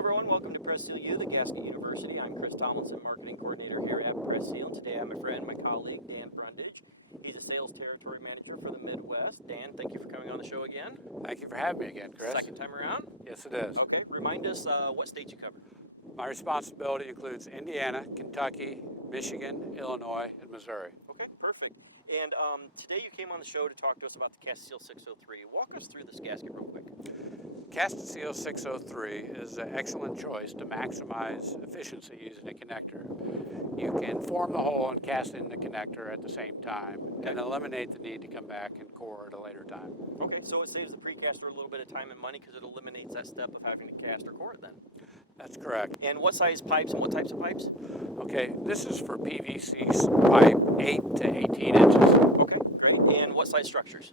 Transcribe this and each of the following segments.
everyone, welcome to Press Seal U, the Gasket University. I'm Chris Tomlinson, Marketing Coordinator here at Press Seal. And today I have my friend, my colleague, Dan Brundage. He's a Sales Territory Manager for the Midwest. Dan, thank you for coming on the show again. Thank you for having me again, Chris. Second time around? Yes, it is. Okay, remind us what states you cover. My responsibility includes Indiana, Kentucky, Michigan, Illinois, and Missouri. Okay, perfect. And today you came on the show to talk to us about the Cast Seal 603. Walk us through this gasket real quick. Cast Seal 603 is an excellent choice to maximize efficiency using a connector. You can form the hole and cast in the connector at the same time and eliminate the need to come back and core at a later time. Okay, so it saves the precaster a little bit of time and money because it eliminates that step of having to cast or core it then. That's correct. And what size pipes and what types of pipes? Okay, this is for PVC pipe 8 to 18 inches. Okay, great. And what size structures?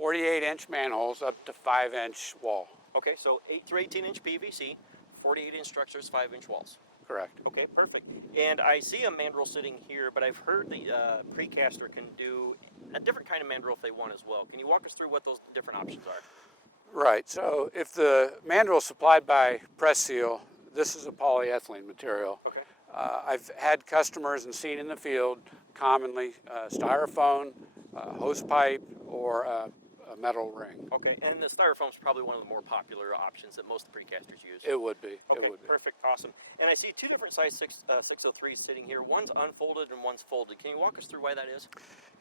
48-inch manholes up to 5-inch wall. Okay, so 8 through 18-inch PVC, 48-inch structures, 5-inch walls. Correct. Okay, perfect. And I see a mandrel sitting here, but I've heard the precaster can do a different kind of mandrel if they want as well. Can you walk us through what those different options are? Right, so if the mandrel is supplied by Press Seal, this is a polyethylene material. Okay. I've had customers and seen in the field commonly styrofoam, hose pipe, or a metal ring. Okay, and the styrofoam is probably one of the more popular options that most precasters use. It would be. Okay, it would be. Perfect, awesome. And I see two different size 603s sitting here. One's unfolded and one's folded. Can you walk us through why that is?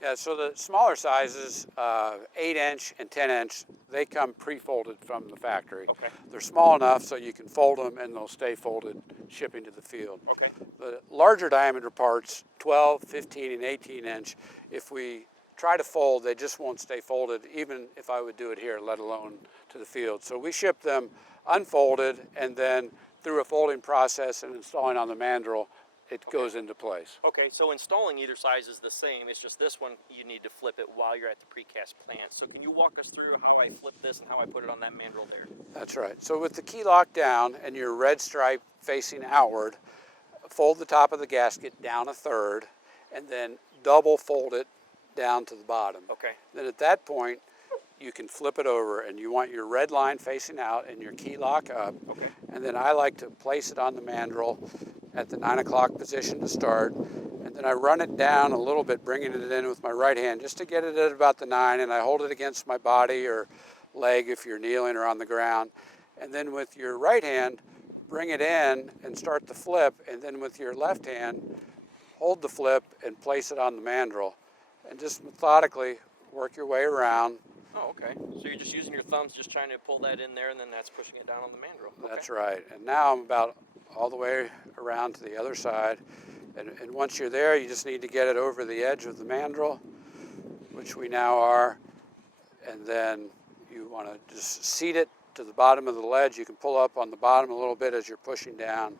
Yeah, so the smaller sizes, 8-inch and 10-inch, they come pre-folded from the factory. Okay. They're small enough so you can fold them and they'll stay folded shipping to the field. Okay. The larger diameter parts, 12, 15, and 18-inch, if we try to fold, they just won't stay folded, even if I would do it here, let alone to the field. So we ship them unfolded, and then through a folding process and installing on the mandrel, it goes into place. Okay, so installing either size is the same. It's just this one, you need to flip it while you're at the precast plant. So can you walk us through how I flip this and how I put it on that mandrel there? That's right. So with the key lock down and your red stripe facing outward, fold the top of the gasket down a third, and then double fold it down to the bottom. Okay. Then at that point, you can flip it over and you want your red line facing out and your key lock up. Okay. And then I like to place it on the mandrel at the 9 o'clock position to start. And then I run it down a little bit, bringing it in with my right hand just to get it at about the 9, and I hold it against my body or leg if you're kneeling or on the ground. And then with your right hand, bring it in and start the flip, and then with your left hand, hold the flip and place it on the mandrel. And just methodically work your way around. Oh, okay. So you're just using your thumbs, just trying to pull that in there, and then that's pushing it down on the mandrel. Okay. That's right. And now I'm about all the way around to the other side. And once you're there, you just need to get it over the edge of the mandrel, which we now are. And then you want to just seat it to the bottom of the ledge. You can pull up on the bottom a little bit as you're pushing down.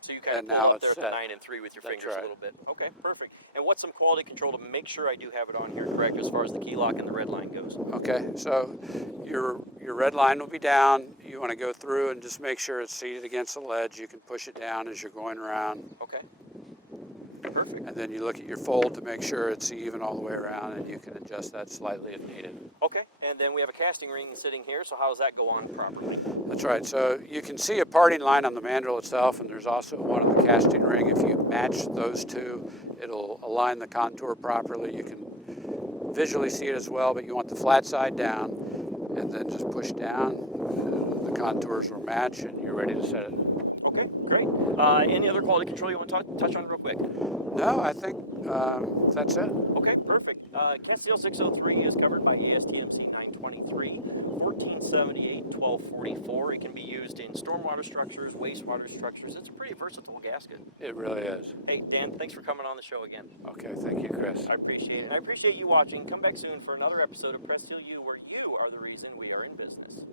So you kind of pull up there at the 9 and 3 with your fingers a little bit. Okay, perfect. And what's some quality control to make sure I do have it on here correct as far as the key lock and the red line goes? Okay, so your red line will be down. You want to go through and just make sure it's seated against the ledge. You can push it down as you're going around. Okay. Perfect. And then you look at your fold to make sure it's even all the way around, and you can adjust that slightly if needed. Okay, and then we have a casting ring sitting here, so how does that go on properly? That's right, so you can see a parting line on the mandrel itself, and there's also one on the casting ring. If you match those two, it'll align the contour properly. You can visually see it as well, but you want the flat side down, and then just push down. The contours will match, and you're ready to set it. Okay, great. Any other quality control you want to touch on real quick? No, I think that's it. Okay, perfect. Cast Seal 603 is covered by ASTMC 923, 1478, 1244. It can be used in stormwater structures, wastewater structures. It's a pretty versatile gasket. It really is. Hey, Dan, thanks for coming on the show again. Okay, thank you, Chris. I appreciate it. I appreciate you watching. Come back soon for another episode of Press Seal U, where you are the reason we are in business.